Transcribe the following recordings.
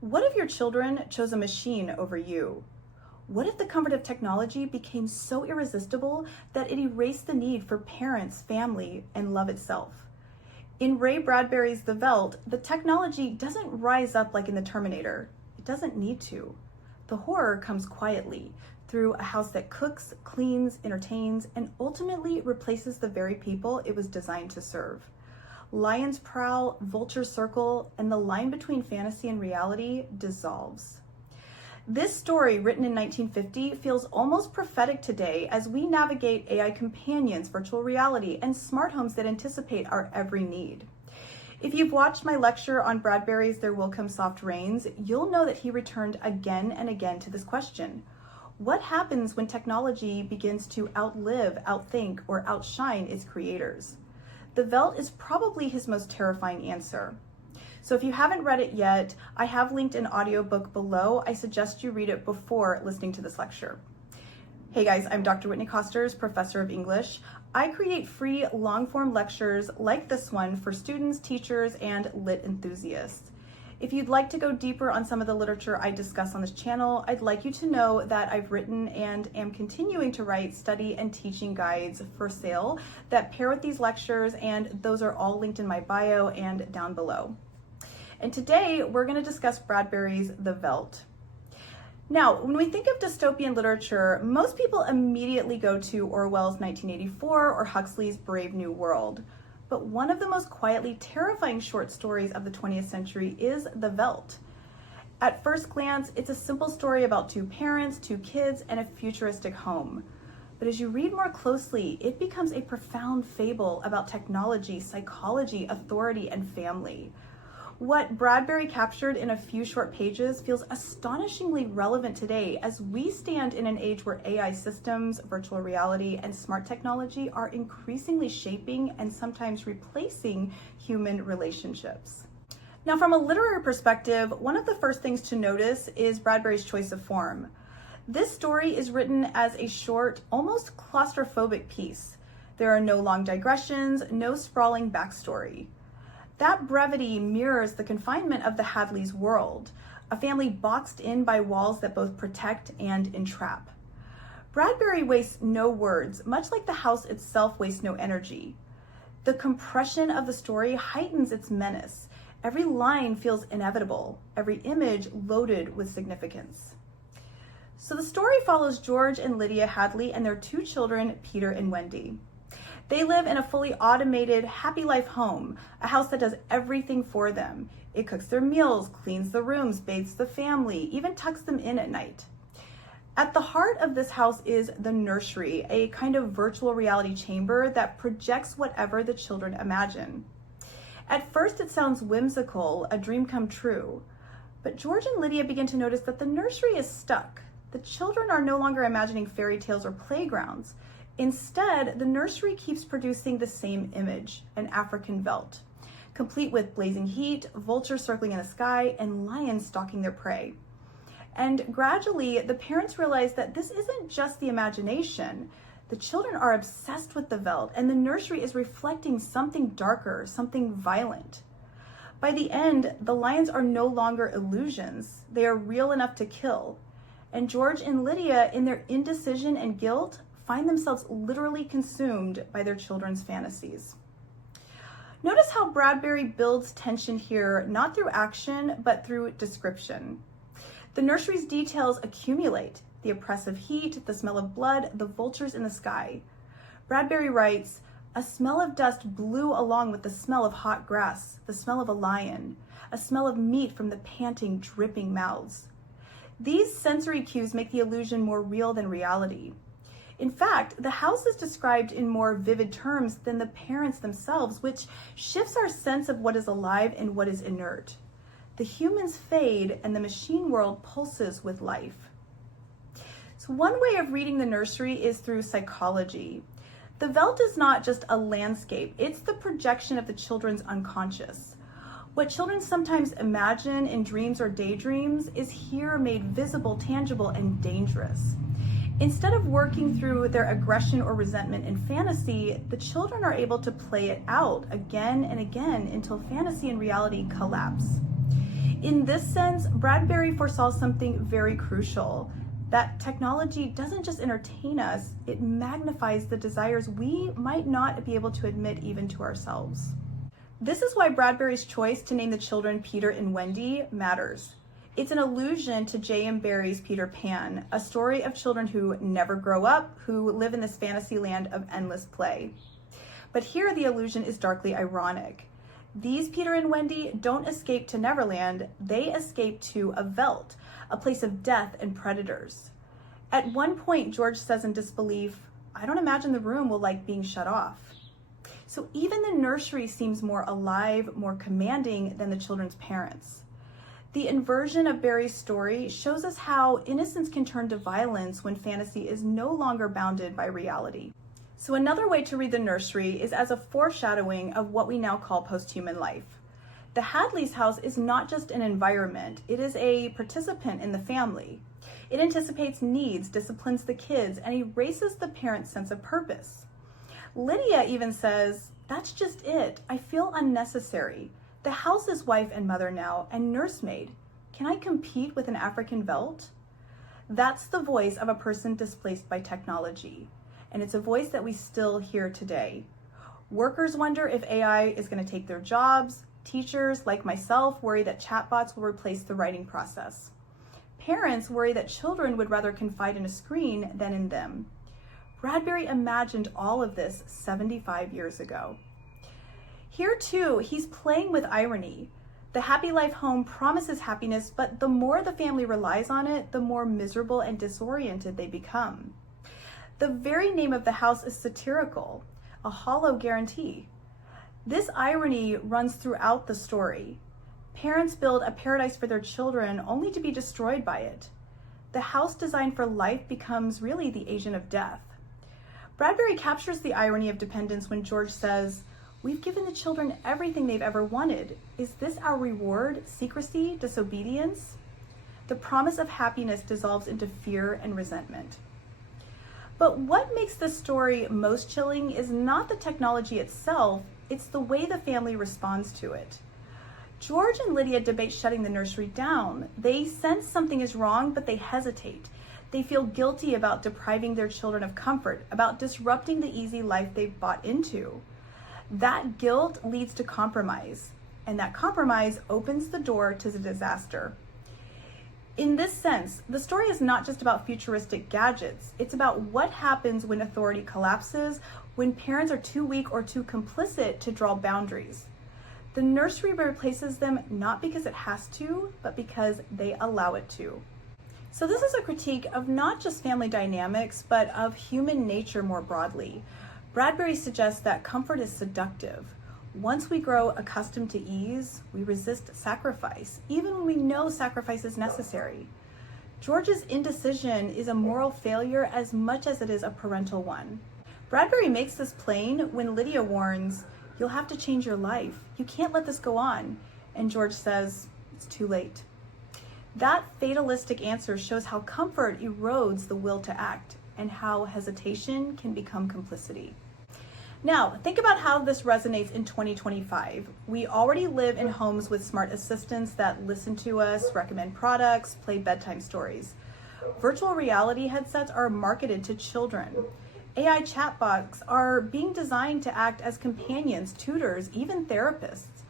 What if your children chose a machine over you? What if the comfort of technology became so irresistible that it erased the need for parents, family, and love itself? In Ray Bradbury's The Veldt, the technology doesn't rise up like in the Terminator. It doesn't need to. The horror comes quietly, through a house that cooks, cleans, entertains, and ultimately replaces the very people it was designed to serve. Lions prowl, vultures circle, and the line between fantasy and reality dissolves. This story, written in 1950, feels almost prophetic today as we navigate AI companions, virtual reality, and smart homes that anticipate our every need. If you've watched my lecture on Bradbury's There Will Come Soft Rains, you'll know that he returned again and again to this question. What happens when technology begins to outlive, outthink, or outshine its creators? The Velt is probably his most terrifying answer. So if you haven't read it yet, I have linked an audiobook below. I suggest you read it before listening to this lecture. Hey guys, I'm Dr. Whitney Kosters, professor of English. I create free long-form lectures like this one for students, teachers, and lit enthusiasts. If you'd like to go deeper on some of the literature I discuss on this channel, I'd like you to know that I've written and am continuing to write study and teaching guides for sale that pair with these lectures, and those are all linked in my bio and down below. And today we're going to discuss Bradbury's The Veldt. Now, when we think of dystopian literature, most people immediately go to Orwell's 1984 or Huxley's Brave New World. But one of the most quietly terrifying short stories of the 20th century is The Veldt. At first glance, it's a simple story about two parents, two kids, and a futuristic home. But as you read more closely, it becomes a profound fable about technology, psychology, authority, and family. What Bradbury captured in a few short pages feels astonishingly relevant today as we stand in an age where AI systems, virtual reality, and smart technology are increasingly shaping and sometimes replacing human relationships. Now, from a literary perspective, one of the first things to notice is Bradbury's choice of form. This story is written as a short, almost claustrophobic piece. There are no long digressions, no sprawling backstory. That brevity mirrors the confinement of the Hadleys' world, a family boxed in by walls that both protect and entrap. Bradbury wastes no words, much like the house itself wastes no energy. The compression of the story heightens its menace. Every line feels inevitable, every image loaded with significance. So the story follows George and Lydia Hadley and their two children, Peter and Wendy. They live in a fully automated, happy life home, a house that does everything for them. It cooks their meals, cleans the rooms, bathes the family, even tucks them in at night. At the heart of this house is the nursery, a kind of virtual reality chamber that projects whatever the children imagine. At first it sounds whimsical, a dream come true. But George and Lydia begin to notice that the nursery is stuck. The children are no longer imagining fairy tales or playgrounds. Instead, the nursery keeps producing the same image, an African veldt, complete with blazing heat, vultures circling in the sky, and lions stalking their prey. And gradually, the parents realize that this isn't just the imagination. The children are obsessed with the veldt, and the nursery is reflecting something darker, something violent. By the end, the lions are no longer illusions. They are real enough to kill. And George and Lydia, in their indecision and guilt, find themselves literally consumed by their children's fantasies. Notice how Bradbury builds tension here, not through action, but through description. The nursery's details accumulate: the oppressive heat, the smell of blood, the vultures in the sky. Bradbury writes, "A smell of dust blew along with the smell of hot grass, the smell of a lion, a smell of meat from the panting, dripping mouths." These sensory cues make the illusion more real than reality. In fact, the house is described in more vivid terms than the parents themselves, which shifts our sense of what is alive and what is inert. The humans fade and the machine world pulses with life. So one way of reading the nursery is through psychology. The Veldt is not just a landscape, it's the projection of the children's unconscious. What children sometimes imagine in dreams or daydreams is here made visible, tangible, and dangerous. Instead of working through their aggression or resentment in fantasy, the children are able to play it out again and again until fantasy and reality collapse. In this sense, Bradbury foresaw something very crucial, that technology doesn't just entertain us, it magnifies the desires we might not be able to admit even to ourselves. This is why Bradbury's choice to name the children Peter and Wendy matters. It's an allusion to J.M. Barrie's Peter Pan, a story of children who never grow up, who live in this fantasy land of endless play. But here the allusion is darkly ironic. These Peter and Wendy don't escape to Neverland, they escape to a Velt, a place of death and predators. At one point, George says in disbelief, "I don't imagine the room will like being shut off." So even the nursery seems more alive, more commanding than the children's parents. The inversion of Barrie's story shows us how innocence can turn to violence when fantasy is no longer bounded by reality. So another way to read the nursery is as a foreshadowing of what we now call posthuman life. The Hadley's house is not just an environment, it is a participant in the family. It anticipates needs, disciplines the kids, and erases the parent's sense of purpose. Lydia even says, "That's just it. I feel unnecessary. The house is wife and mother now, and nursemaid. Can I compete with an African Velt?" That's the voice of a person displaced by technology, and it's a voice that we still hear today. Workers wonder if AI is going to take their jobs. Teachers, like myself, worry that chatbots will replace the writing process. Parents worry that children would rather confide in a screen than in them. Bradbury imagined all of this 75 years ago. Here too, he's playing with irony. The happy life home promises happiness, but the more the family relies on it, the more miserable and disoriented they become. The very name of the house is satirical, a hollow guarantee. This irony runs throughout the story. Parents build a paradise for their children only to be destroyed by it. The house designed for life becomes really the agent of death. Bradbury captures the irony of dependence when George says, "We've given the children everything they've ever wanted. Is this our reward? Secrecy? Disobedience?" The promise of happiness dissolves into fear and resentment. But what makes this story most chilling is not the technology itself, it's the way the family responds to it. George and Lydia debate shutting the nursery down. They sense something is wrong, but they hesitate. They feel guilty about depriving their children of comfort, about disrupting the easy life they've bought into. That guilt leads to compromise, and that compromise opens the door to the disaster. In this sense, the story is not just about futuristic gadgets. It's about what happens when authority collapses, when parents are too weak or too complicit to draw boundaries. The nursery replaces them not because it has to, but because they allow it to. So this is a critique of not just family dynamics, but of human nature more broadly. Bradbury suggests that comfort is seductive. Once we grow accustomed to ease, we resist sacrifice, even when we know sacrifice is necessary. George's indecision is a moral failure as much as it is a parental one. Bradbury makes this plain when Lydia warns, "You'll have to change your life. You can't let this go on." And George says, "It's too late." That fatalistic answer shows how comfort erodes the will to act and how hesitation can become complicity. Now, think about how this resonates in 2025. We already live in homes with smart assistants that listen to us, recommend products, play bedtime stories. Virtual reality headsets are marketed to children. AI chatbots are being designed to act as companions, tutors, even therapists.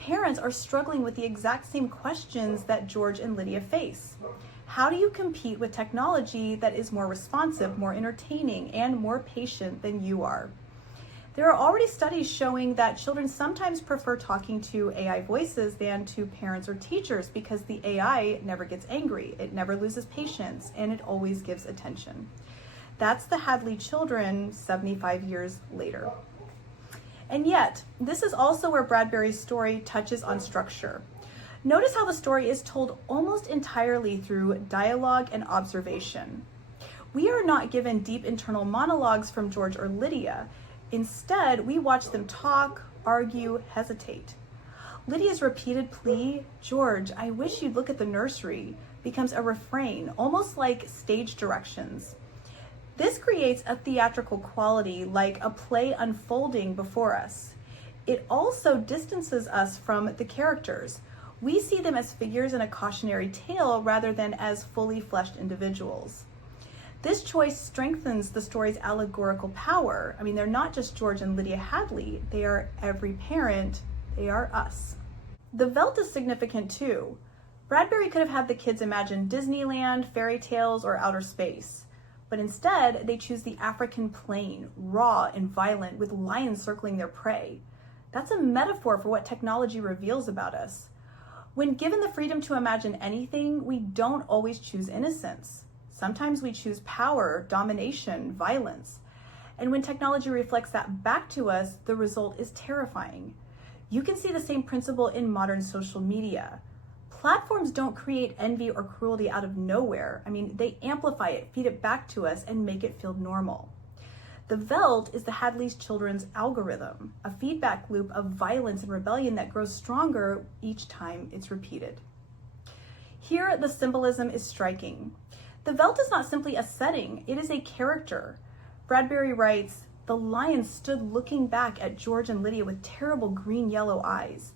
Parents are struggling with the exact same questions that George and Lydia face. How do you compete with technology that is more responsive, more entertaining, and more patient than you are? There are already studies showing that children sometimes prefer talking to AI voices than to parents or teachers because the AI never gets angry, it never loses patience, and it always gives attention. That's the Hadley children 75 years later. And yet, this is also where Bradbury's story touches on structure. Notice how the story is told almost entirely through dialogue and observation. We are not given deep internal monologues from George or Lydia. Instead, we watch them talk, argue, hesitate. Lydia's repeated plea, "George, I wish you'd look at the nursery," becomes a refrain, almost like stage directions. This creates a theatrical quality, like a play unfolding before us. It also distances us from the characters. We see them as figures in a cautionary tale rather than as fully fleshed individuals. This choice strengthens the story's allegorical power. I mean, they're not just George and Lydia Hadley, they are every parent, they are us. The Velt is significant too. Bradbury could have had the kids imagine Disneyland, fairy tales, or outer space. But instead, they choose the African plain, raw and violent, with lions circling their prey. That's a metaphor for what technology reveals about us. When given the freedom to imagine anything, we don't always choose innocence. Sometimes we choose power, domination, violence. And when technology reflects that back to us, the result is terrifying. You can see the same principle in modern social media. Platforms don't create envy or cruelty out of nowhere. I mean, they amplify it, feed it back to us, and make it feel normal. The Velt is the Hadley's children's algorithm, a feedback loop of violence and rebellion that grows stronger each time it's repeated. Here, the symbolism is striking. The Velt is not simply a setting, it is a character. Bradbury writes, "The lion stood looking back at George and Lydia with terrible green-yellow eyes."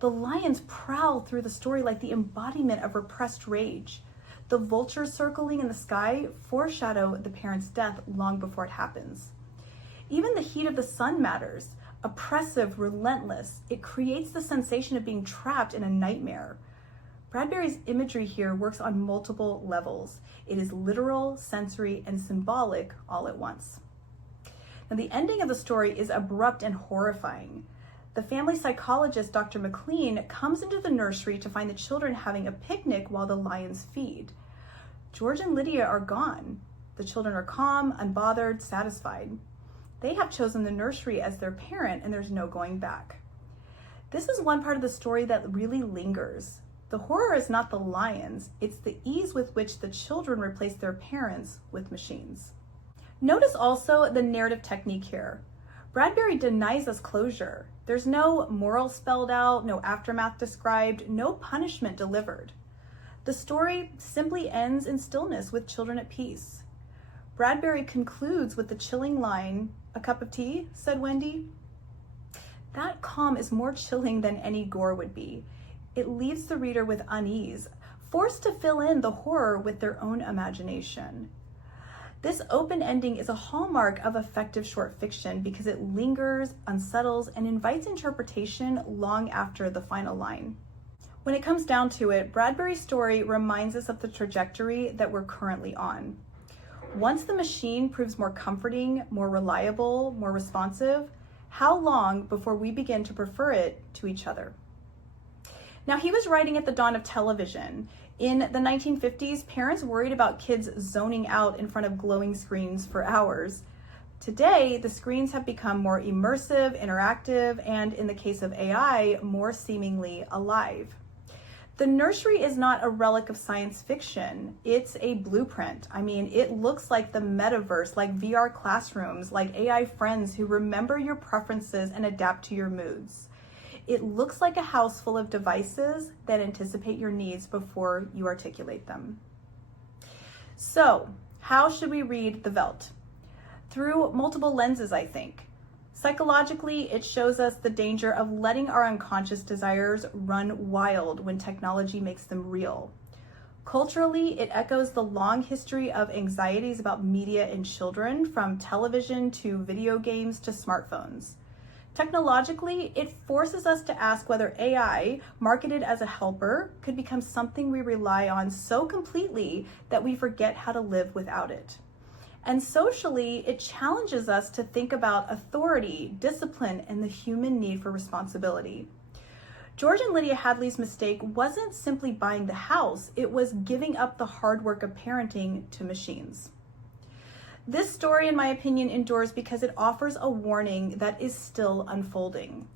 The lions prowl through the story like the embodiment of repressed rage. The vultures circling in the sky foreshadow the parent's death long before it happens. Even the heat of the sun matters. Oppressive, relentless, it creates the sensation of being trapped in a nightmare. Bradbury's imagery here works on multiple levels. It is literal, sensory, and symbolic all at once. Now, the ending of the story is abrupt and horrifying. The family psychologist, Dr. McLean, comes into the nursery to find the children having a picnic while the lions feed. George and Lydia are gone. The children are calm, unbothered, satisfied. They have chosen the nursery as their parent, and there's no going back. This is one part of the story that really lingers. The horror is not the lions, it's the ease with which the children replace their parents with machines. Notice also the narrative technique here. Bradbury denies us closure. There's no moral spelled out, no aftermath described, no punishment delivered. The story simply ends in stillness with children at peace. Bradbury concludes with the chilling line, "A cup of tea?" said Wendy. That calm is more chilling than any gore would be. It leaves the reader with unease, forced to fill in the horror with their own imagination. This open ending is a hallmark of effective short fiction because it lingers, unsettles, and invites interpretation long after the final line. When it comes down to it, Bradbury's story reminds us of the trajectory that we're currently on. Once the machine proves more comforting, more reliable, more responsive, how long before we begin to prefer it to each other? Now, he was writing at the dawn of television. In the 1950s, parents worried about kids zoning out in front of glowing screens for hours. Today, the screens have become more immersive, interactive, and in the case of AI, more seemingly alive. The nursery is not a relic of science fiction. It's a blueprint. I mean, it looks like the metaverse, like VR classrooms, like AI friends who remember your preferences and adapt to your moods. It looks like a house full of devices that anticipate your needs before you articulate them. So, how should we read the Velt? Through multiple lenses, I think. Psychologically, it shows us the danger of letting our unconscious desires run wild when technology makes them real. Culturally, it echoes the long history of anxieties about media in children, from television to video games to smartphones. Technologically, it forces us to ask whether AI, marketed as a helper, could become something we rely on so completely that we forget how to live without it. And socially, it challenges us to think about authority, discipline, and the human need for responsibility. George and Lydia Hadley's mistake wasn't simply buying the house, it was giving up the hard work of parenting to machines. This story, in my opinion, endures because it offers a warning that is still unfolding.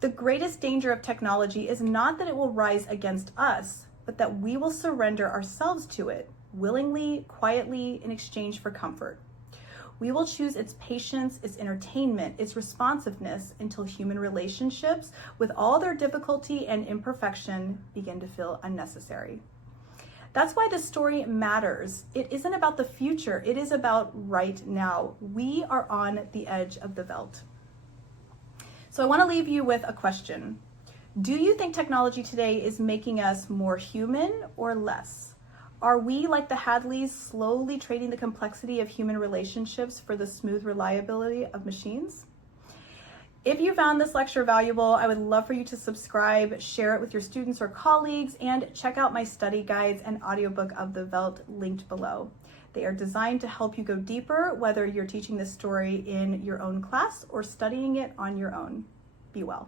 The greatest danger of technology is not that it will rise against us, but that we will surrender ourselves to it, willingly, quietly, in exchange for comfort. We will choose its patience, its entertainment, its responsiveness until human relationships, with all their difficulty and imperfection, begin to feel unnecessary. That's why the story matters. It isn't about the future, it is about right now. We are on the edge of the Velt. So I want to leave you with a question. Do you think technology today is making us more human or less? Are we, like the Hadleys, slowly trading the complexity of human relationships for the smooth reliability of machines? If you found this lecture valuable, I would love for you to subscribe, share it with your students or colleagues, and check out my study guides and audiobook of the Velt linked below. They are designed to help you go deeper, whether you're teaching this story in your own class or studying it on your own. Be well.